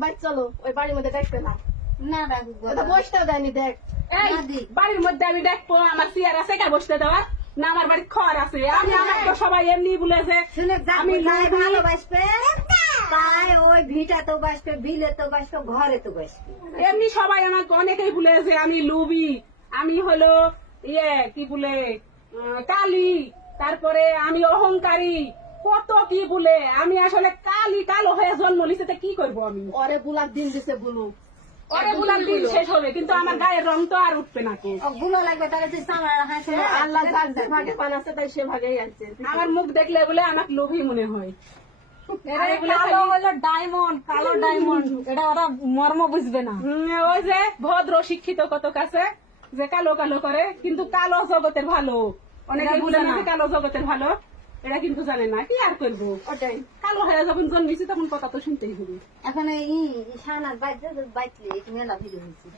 Bike চলো, ওই বাড়ির মধ্যে দেখবে না। না রাখবো এটা বসতে দেয়নি, দেখ। এই বাড়ির মধ্যে আমি দেখবো আমার চেয়ার আছে কে বসতে দেওয়া না, আমার বাড়ির খড় আছে। আমি আমার তো সবাই এমনি বলেছে শুনে আমি ভালোবাসবে, তাই ওই ভিটা তো বাসবে, বিলে তো বাসবে, ঘরে তো বাসবে। এমনি সবাই আমাকে অনেকেই বলেছে আমি লুবি, আমি হলো কি বলে কালি, তারপরে আমি অহংকারী, কত কি বলে। আমি আসলে কালো হয়ে জন্ম নিছে, কি করবো আমি? ওরে বুলার দিন দিছে বুলু। ওরে বুলার দিন শেষ হবে, কিন্তু আমার গায়ের রং তো আর উঠবে না। গুলো লাগবে তাহলে তুই সামনে হাসে। আল্লাহ যার যে ভাগে বানাচ্ছে তাই সে ভাগেই আনছে। আমার মুখ দেখলে বলে আমাকে লোভী মনে হয়। কালো হলো ডায়মন্ড, কালো ডায়মন্ড, এটা ওরা মর্ম বুঝবে না। ওই যে ভদ্র শিক্ষিত কত কাছে যে কালো কালো করে, কিন্তু কালো জগতের ভালো। অনেকে বলে না কালো জগতের ভালো, এটা কিন্তু জানে না। কি আর করবো, ওটাই। কালো হয়ে যখন জন্মেছি তখন কথা তো শুনতেই হবে। এখন এই শাহনাজ বাইতে মেলা ভিডিও হয়েছে।